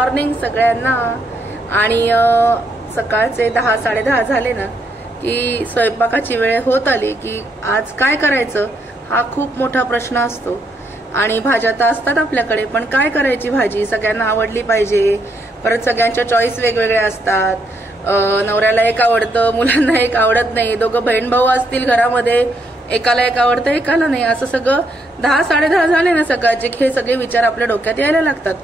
Morning सगळ्यांना। आणि सकाळचे 10-10:30 झाले ना की स्वयंपाकाची वेळ होत आली की आज काय करायचं हा खूप मोठा प्रश्न असतो। आणि भाज्या तर असतात आपल्याकडे, पण काय करायची भाजी सगळ्यांना आवडली पाहिजे। परत सगळ्यांच्या चॉईस वेगवेगळ्या असतात, नवऱ्याला एक आवडतं, मुलांना एक आवडत नाही, दोघं बहीण भाऊ असतील घरामध्ये, एकाला एक आवडतं एकाला नाही, असं सगळं 10-10:30 झाले ना सकाळचे हे सगळे विचार आपल्या डोक्यात यायला लागतात।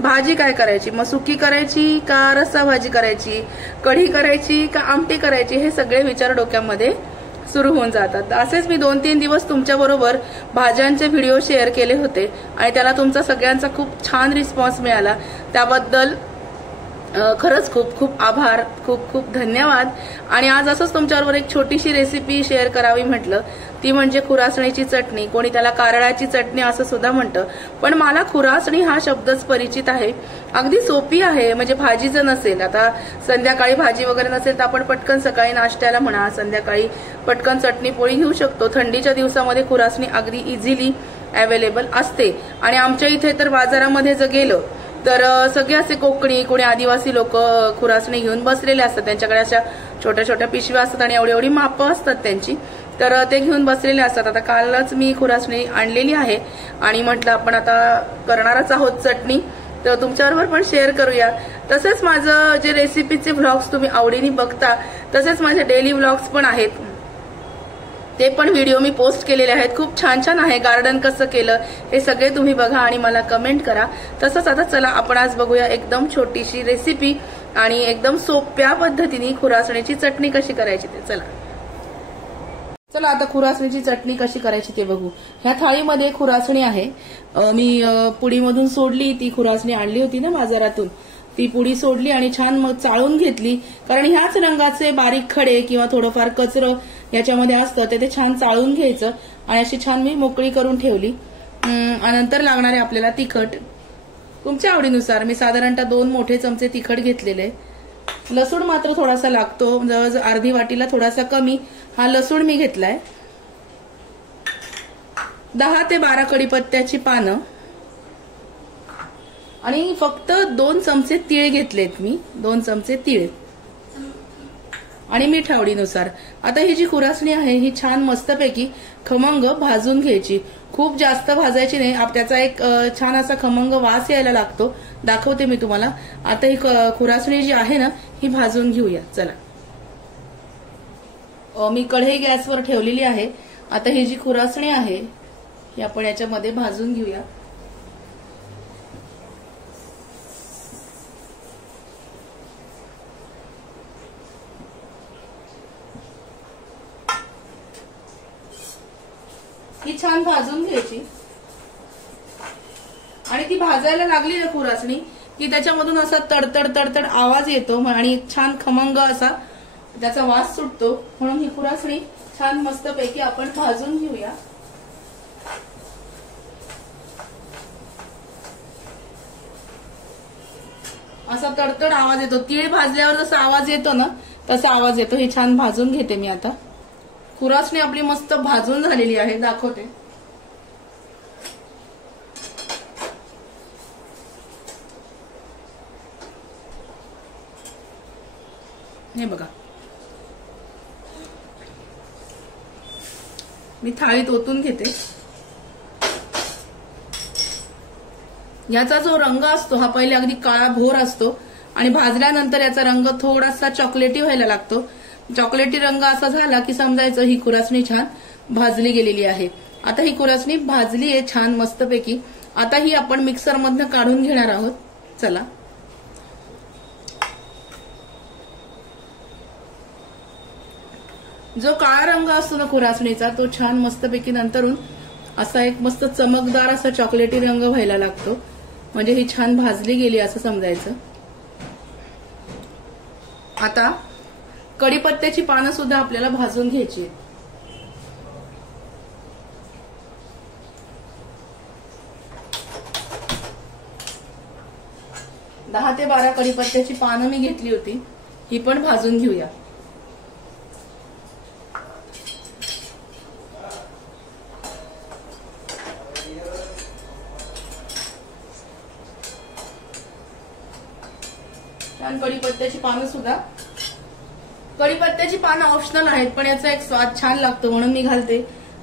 भाजी काय करायची, मग सुकी करायची का रस्सा भाजी करायची, कढी करायची का आमटी करायची, हे सगळे विचार डोक्यामध्ये सुरू होऊन जातात। असेच मी 2-3 दिवस तुमच्या बरोबर भाज्यांचे व्हिडिओ शेअर केले होते आणि त्याला तुमचा सगळ्यांचा खूप छान रिस्पॉन्स मिळाला, त्याबद्दल खरंच खूप खूप आभार, खूप खूप धन्यवाद। आणि आज असंच तुमच्याबरोबर एक छोटीशी रेसिपी शेअर करावी म्हटलं, ती म्हणजे खुरासणीची चटणी। कोणी त्याला कारळाची चटणी असं सुद्धा म्हणतं, पण मला खुरासणी हा शब्दच परिचित आहे। अगदी सोपी आहे, म्हणजे भाजी जर नसेल, आता संध्याकाळी भाजी वगैरे नसेल तर आपण पटकन सकाळी नाश्त्याला म्हणा, संध्याकाळी पटकन चटणी पोळी घेऊ शकतो। थंडीच्या दिवसामध्ये खुरासणी अगदी इझिली अवेलेबल असते। आणि आमच्या इथे तर बाजारामध्ये जर गेलं तर सगळे असे कोकणी कोणी आदिवासी लोक खुरासणी घेऊन बसलेले असतात, त्यांच्याकडे अशा छोट्या छोट्या पिशव्या असतात आणि एवढी एवढी मापं असतात त्यांची, तर ते घेऊन बसलेले असतात। आता कालच मी खुरासणी आणलेली आहे आणि म्हटलं आपण आता करणारच आहोत चटणी, तर तुमच्याबरोबर पण शेअर करूया। तसेच माझं जे रेसिपीचे व्लॉग्स तुम्ही आवडीने बघता, तसेच माझे डेली व्लॉग्स पण आहेत, ते पण व्हिडिओ मी पोस्ट केलेले आहेत, खूप छान छान आहे। गार्डन कसं केलं हे सगळे तुम्ही बघा आणि मला कमेंट करा। तसंच आता चला आपण आज बघूया एकदम छोटीशी रेसिपी आणि एकदम सोप्या पद्धतीने खुरासणीची चटणी कशी करायची ते। चला आता खुरासणीची चटणी कशी करायची ते बघू। ह्या थाळीमध्ये खुरासणी आहे, मी पुडीमधून सोडली, ती खुरासणी आणली होती ना बाजारातून, ती पुडी सोडली आणि छान मग चाळून घेतली, कारण ह्याच रंगाचे बारीक खडे किंवा थोडंफार कचरं याच्यामध्ये असतं, ते छान चाळून घ्यायचं आणि अशी छान मी मोकळी करून ठेवली। नंतर लागणारे आपल्याला तिखट तुमच्या आवडीनुसार, मी साधारणतः 2 मोठे चमचे तिखट घेतलेले। लसूण मात्र थोडासा लागतो, जवळजवळ अर्धी वाटीला थोडासा कमी हा लसूण मी घेतलाय। 10 ते 12 कढीपत्त्याची पानं आणि फक्त 2 चमचे तीळ घेतलेत मी, 2 चमचे तीळ आणि मीठ आवडीनुसार। आता ही जी खुरासणी आहे ही छान मस्तपैकी खमंग भाजून घ्यायची, खूप जास्त भाजायची नाही, त्याचा एक छान असा खमंग वास यायला लागतो, दाखवते मी तुम्हाला। आता ही खुरासणी जी आहे ना ही भाजून घेऊया। चला, मी कढई गॅसवर ठेवलेली आहे। आता ही जी खुरासणी आहे ही आपण याच्यामध्ये भाजून घेऊया। ही छान भाजून घ्यायची आणि ती भाजायला लागली ना खुरासणी की त्याच्यामधून असा तडतड तडतड आवाज येतो आणि छान खमंग असा त्याचा वास सुटतो, म्हणून ही खुरासणी छान मस्तपैकी आपण भाजून घेऊया। असा तडतड आवाज येतो, तीळ भाजल्यावर जसा आवाज येतो ना तसा आवाज येतो। ही छान भाजून घेते मी आता। खुरासणी आपली मस्त भाजून झालेली आहे, दाखवते। हे बघा, मी थाळीत ओतून घेते। याचा जो रंग असतो हा पहिले अगदी काळा भोर असतो आणि भाजल्यानंतर याचा रंग थोडासा चॉकलेटी व्हायला लागतो। चॉकलेटी रंग असा झाला की समजायचं ही खुरासणी छान भाजली गेलेली आहे। आता ही खुरासणी भाजली आहे छान मस्तपैकी, आता ही आपण मिक्सर मधनं काढून घेणार आहोत। चला, जो काळा रंग असतो ना खुरासणीचा तो छान मस्तपैकी नंतरून असा एक मस्त चमकदार असा चॉकलेटी रंग व्हायला लागतो, म्हणजे ही छान भाजली गेली असं समजायचं। आता कढीपत्त्याची पानं सुद्धा आपल्याला भाजून घ्यायची आहेत। 10 ते 12 कढीपत्त्याची पानं मी घेतली होती, ही पण भाजून घेऊया। छान कढीपत्त्याची पानं सुद्धा, कढीपत्त्याची पानं ऑप्शनल आहेत पण याचा एक स्वाद छान लागतो म्हणून मी घालते,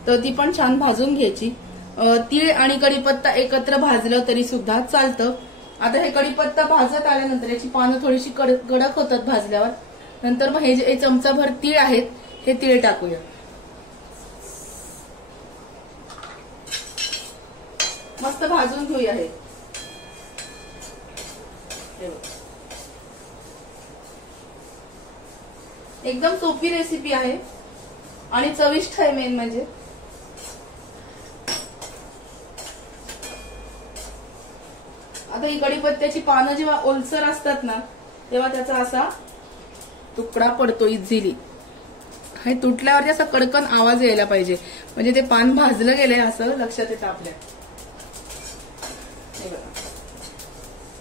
तर ती पण छान भाजून घ्यायची. तीळ आणि कढीपत्ता एकत्र भाजलं तरी सुद्धा चालतं. आता हे कढीपत्ता भाजत आल्यानंतर याची पानं थोडीशी कडक होतात भाजल्यावर. नंतर मग हे जे चमचाभर तीळ आहेत हे तीळ टाकूया. मस्त भाजून घेऊया. हे एकदम सोपी रेसिपी आहे आणि चविष्ट आहे मेन म्हणजे. आता ही कढीपत्त्याची पानं जेव्हा ओलसर असतात ना तेव्हा त्याचा असा तुकडा पडतो इझिली. हे तुटल्यावरती असा कडकन आवाज यायला पाहिजे म्हणजे ते पान भाजलं गेलंय असं लक्षात येतं आपल्या.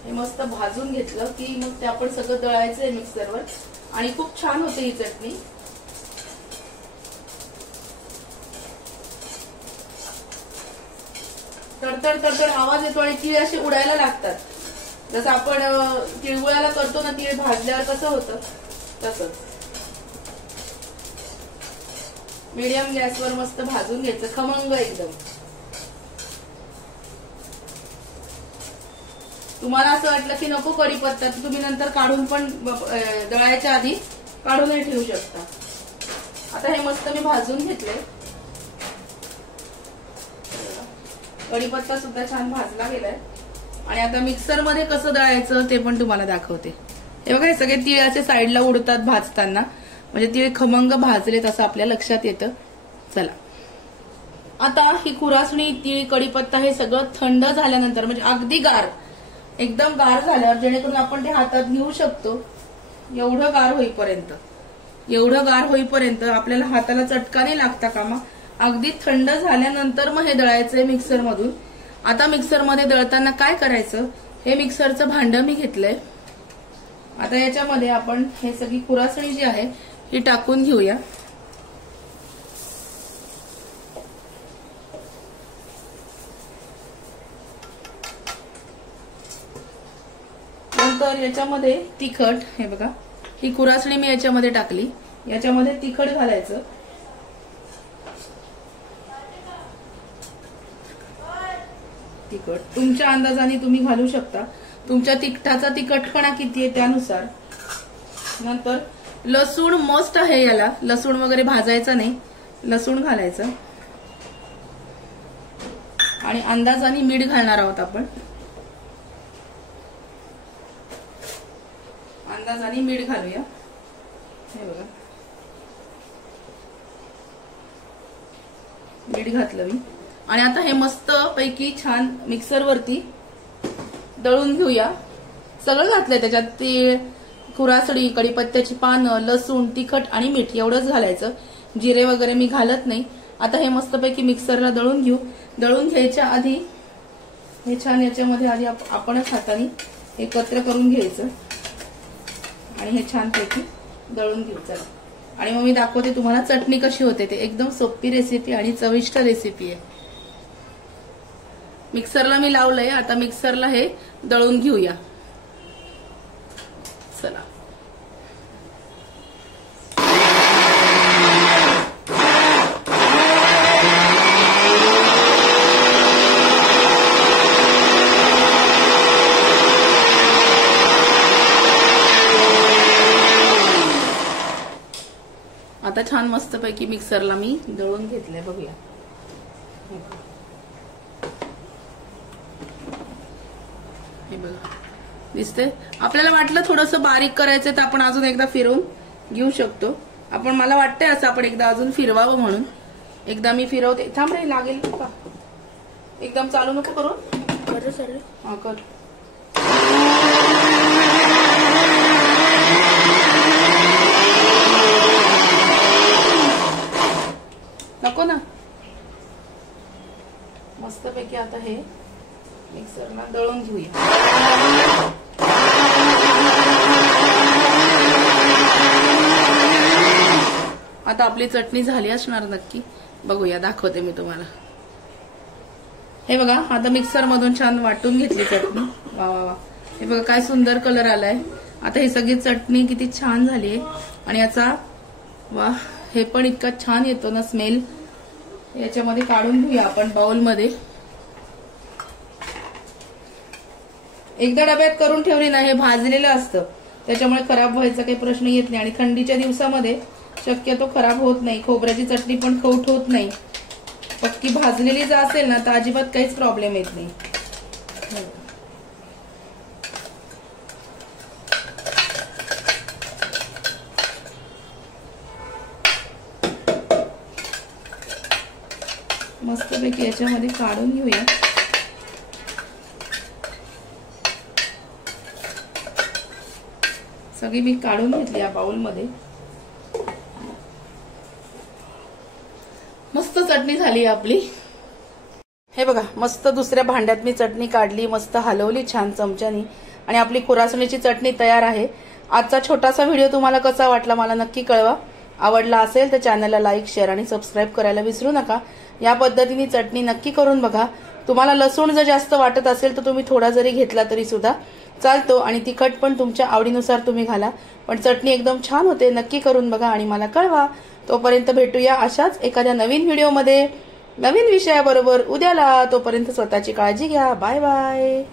हे मस्त भाजून घेतलं की मग ते आपण सगळं दळायचंय मिक्सरवर आणि खूप छान होते ही चटणी. तडतड तडतड आवाज येतो आणि तीळ असे उडायला लागतात. जसं आपण तिळगुळाला करतो ना तीळ भाजल्यावर कसं होतं तसंच. मीडियम गॅसवर मस्त भाजून घ्यायचं खमंग एकदम. तुम्हाला असं वाटलं की नको कढीपत्ता तर तुम्ही नंतर काढून पण दळायच्या आधी काढूनही ठेवू शकता. आता हे मस्त मी भाजून घेतले. कढीपत्ता सुद्धा छान भाजला गेलाय आणि आता मिक्सर मध्ये कसं दळायचं ते पण तुम्हाला दाखवते. हे बघा हे सगळे तीळ असे साईडला उडतात भाजताना म्हणजे तीळ खमंग भाजलेत असं आपल्या लक्षात येतं. चला आता ही खुरासणी तीळ कढीपत्ता हे सगळं थंड झाल्यानंतर म्हणजे अगदी गार एकदम गार झाल्यावर जेणेकरून आपण ते हातात घेऊ शकतो एवढं गार होईपर्यंत आपल्याला हाताला चटका नाही लागता कामा. अगदी थंड झाल्यानंतर मग हे दळायचंय मिक्सर मधून. आता मिक्सर मध्ये दळताना काय करायचं हे मिक्सरचं भांडं मी घेतलंय. आता याच्यामध्ये आपण हे सगळी खुरासणी जी आहे ही टाकून घेऊया. नंतर याच्यामध्ये तिखट, हे बघा ही खुरासणी मी याच्यामध्ये टाकली. याच्यामध्ये तिखट घालायचं. तिखट तुमच्या अंदाजाने तुम्ही घालू शकता. तुमच्या तिखटाचा तिखटपणा किती आहे त्यानुसार. नंतर लसूण मस्ट आहे याला. लसूण वगैरे भाजायचा नाही, लसूण घालायचं आणि अंदाजाने मीठ घालणार आहोत आपण. अंदाजाने मीठ घालूया. हे बघा मीठ घातलं मी आणि आता हे मस्त पैकी छान मिक्सर वरती दळून घेऊया. सगळं घातलंय त्याच्यात. तीळ, खुरासडी, कढीपत्त्याची पानं, लसूण, तिखट आणि मीठ एवढंच घालायचं. जिरे वगैरे मी घालत नाही. आता हे मस्तपैकी मिक्सरला दळून घेऊ. दळून घ्यायच्या आधी हे छान याच्यामध्ये आधी आपणच हाताने एकत्र करून घ्यायचं आणि हे छान पैकी दळून घेऊ. चला आणि मग मी दाखवते तुम्हाला चटणी कशी होते ते. एकदम सोपी रेसिपी आणि चविष्ट रेसिपी आहे. मिक्सरला मी लावलंय. आता मिक्सरला हे दळून घेऊया. चला आता छान मस्तपैकी मिक्सरला मी दळून घेतलंय. बघूया हे बघा दिसते. आपल्याला वाटलं थोडंसं बारीक करायचं तर आपण अजून एकदा फिरवून घेऊ शकतो. आपण मला वाटतंय असं आपण एकदा अजून फिरवावं म्हणून एकदा मी फिरवते. थांब रे लागेल का. एकदम चालू नको करून. कर सर. हा कर. नको ना. मस्तपैकी आता हे मिक्सरला दळून घेऊया. आता आपली चटणी झाली असणार नक्की. बघूया दाखवते मी तुम्हाला. हे बघा आता मिक्सर मधून छान वाटून घेतली चटणी. वा वा वा. हे बघा काय सुंदर कलर आलाय आता ही सगळी चटणी किती छान झाली आहे आणि याचा वा हे पण इतका छान येतो ना स्मेल. याच्यामध्ये काढून घेऊया आपण बाउलमध्ये. एकदा डब्यात करून ठेवली ना हे भाजलेलं असतं त्याच्यामुळे खराब व्हायचा काही प्रश्न येत नाही आणि थंडीच्या दिवसामध्ये शक्यतो खराब होत नाही. खोबऱ्याची चटणी पण खौट होत नाही. पक्की भाजलेली जर असेल ना तर अजिबात काहीच प्रॉब्लेम येत नाही. मस्तपैकी याच्यामध्ये काढून घेऊया. सगळी मी काढून घेतली या बाउलमध्ये. मस्त चटणी झाली आपली. हे बघा मस्त दुसऱ्या भांड्यात मी चटणी काढली, मस्त हलवली छान चमच्यानी आणि आपली खुरासणीची चटणी तयार आहे. आजचा छोटासा व्हिडिओ तुम्हाला कसा वाटला मला नक्की कळवा. आवडला असेल तर चॅनलला लाईक, शेअर आणि सबस्क्राईब करायला विसरू नका. या पद्धतीने चटणी नक्की करून बघा. तुम्हाला लसूण जर जास्त वाटत असेल तर तुम्ही थोडा जरी घेतला तरी सुद्धा चालतो आणि तिखट पण तुमच्या आवडीनुसार तुम्ही घाला. पण चटणी एकदम छान होते. नक्की करून बघा आणि मला कळवा. तोपर्यंत भेटूया अशाच एखाद्या नवीन व्हिडिओमध्ये नवीन विषयाबरोबर उद्याला. तोपर्यंत स्वतःची काळजी घ्या. Bye bye.